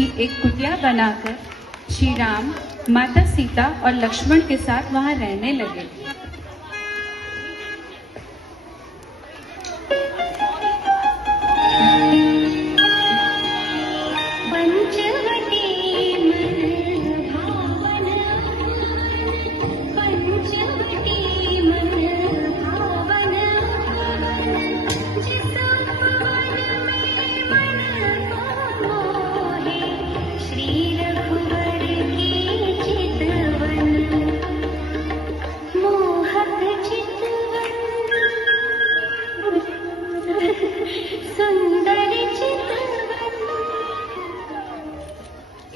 की एक कुटिया बनाकर श्री राम, माता सीता और लक्ष्मण के साथ वहां रहने लगे।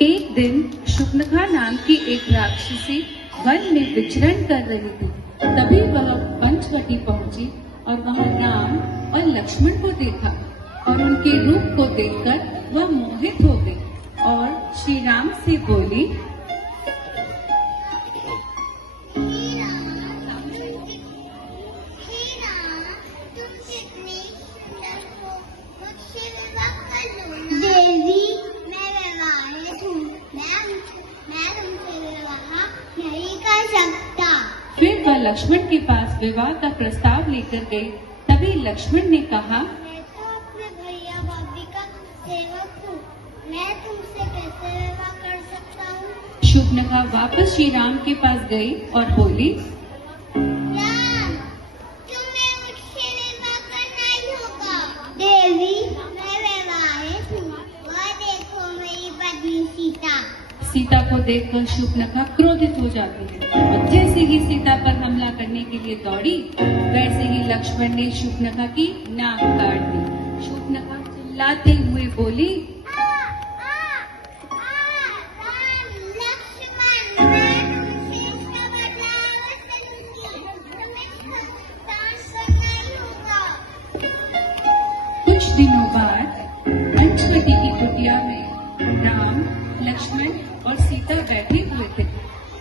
एक दिन शुक्नखा नाम की एक राक्षसी वन में विचरण कर रही थी। तभी वह पंचवटी पहुंची और वहां राम और लक्ष्मण को देखा और उनके रूप को देखकर वह मोहित हो गई और श्री राम से बोली, फिर वह लक्ष्मण के पास विवाह का प्रस्ताव लेकर गई। तभी लक्ष्मण ने कहा, मैं तो अपने भैया भाभी का सेवक हूँ, मैं तुमसे कैसे विवाह कर सकता हूँ। शुक्नखा वापस श्री राम के पास गई और बोली, राम, तुम्हें मुझसे विवाह करना ही होगा। देवी, मैं विवाहित हूँ, वह देखो मेरी पत्नी सीता। सीता को देखकर शुक्नखा क्रोधित हो जाती है और जैसे ही सीता पर हमला करने के लिए दौड़ी, वैसे ही लक्ष्मण ने शुक्नखा की नाक काट दी। शुक्नखा चिल्लाते हुए बोली, कुछ दिनों बाद पंचवटी की कुटिया में राम, लक्ष्मण और सीता बैठे हुए थे।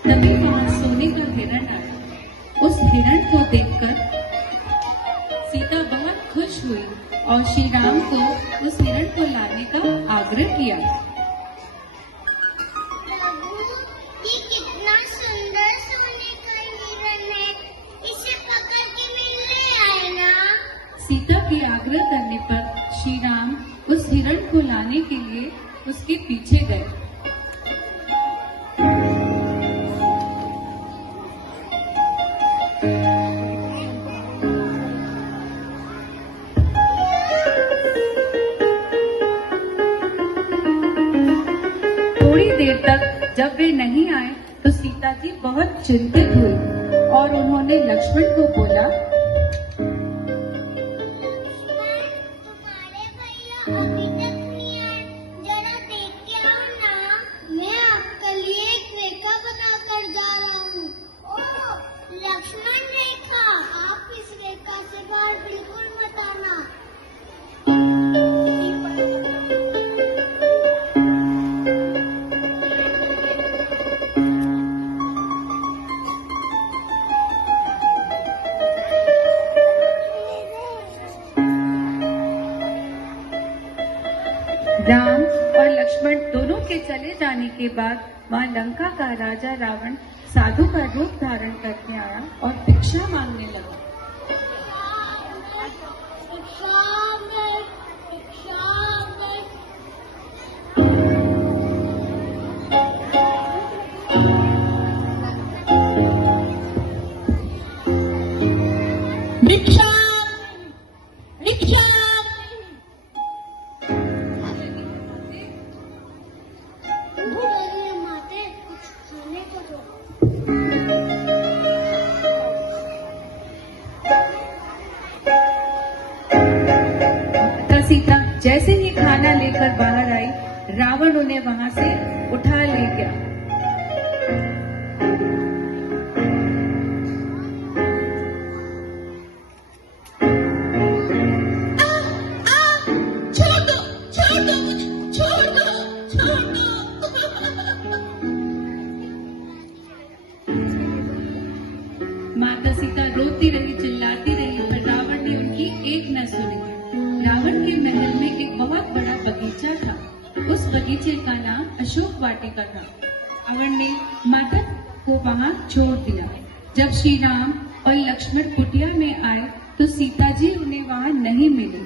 तभी वहां सोने का हिरण आया। उस हिरण को देखकर सीता बहुत खुश हुई और श्री राम को उस हिरण को लाने का आग्रह किया। प्रभु, ये कितना सुंदर सोने का हिरण है, इसे पकड़ के मिलने आए ना। सीता के आग्रह करने पर श्री राम उस हिरण को लाने के लिए उसके पीछे गए। थोड़ी देर तक जब वे नहीं आए तो सीता जी बहुत चिंतित हुई और उन्होंने लक्ष्मण को बोला, तुम्हारे भैया अभी तक नहीं आए, जरा देख के आओ ना। मैं आपके लिए एक रेखा बनाकर जा रहा हूँ। ओह, लक्ष्मण रेखा, आप इस रेखा से बाहर बिल्कुल मत आना। राम और लक्ष्मण दोनों के चले जाने के बाद वहाँ लंका का राजा रावण साधु का रूप धारण करके आया और भिक्षा मांगने लगा। भिक्षा, भिक्षा। माते, कुछ खाने को दो। सीता जैसे ही खाना लेकर बाहर आई, रावण उन्हें वहां से उठा ले गया। माता सीता रोती रही, चिल्लाती रही, पर रावण ने उनकी एक न सुनी। रावण के महल में एक बहुत बड़ा बगीचा था। उस बगीचे का नाम अशोक वाटिका था। रावण ने माता को वहां छोड़ दिया। जब श्री राम और लक्ष्मण कुटिया में आए तो सीता जी उन्हें वहां नहीं मिली।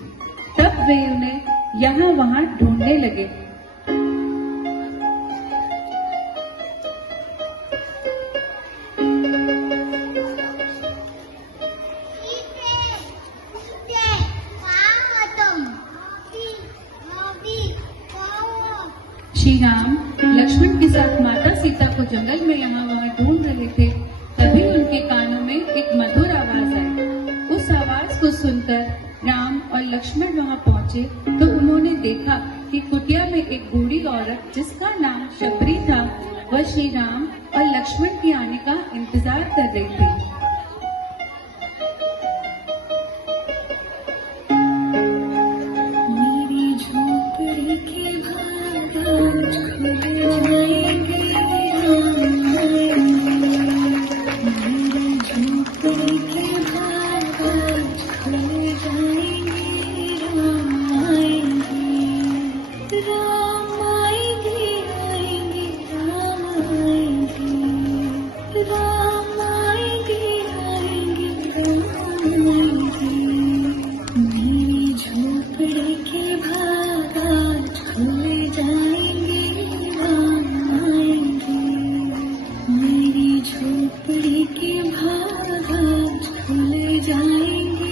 तब वे उन्हें यहाँ वहां ढूंढने लगे। श्री राम लक्ष्मण के साथ माता सीता को जंगल में यहाँ वहाँ ढूंढ रहे थे। तभी उनके कानों में एक मधुर आवाज आई। उस आवाज को सुनकर राम और लक्ष्मण वहाँ पहुँचे तो उन्होंने देखा कि कुटिया में एक बूढ़ी औरत जिसका नाम शबरी था वह श्री राम और लक्ष्मण के आने का इंतजार कर रही थी। झोपड़ी के भाग खुल जाएंगे।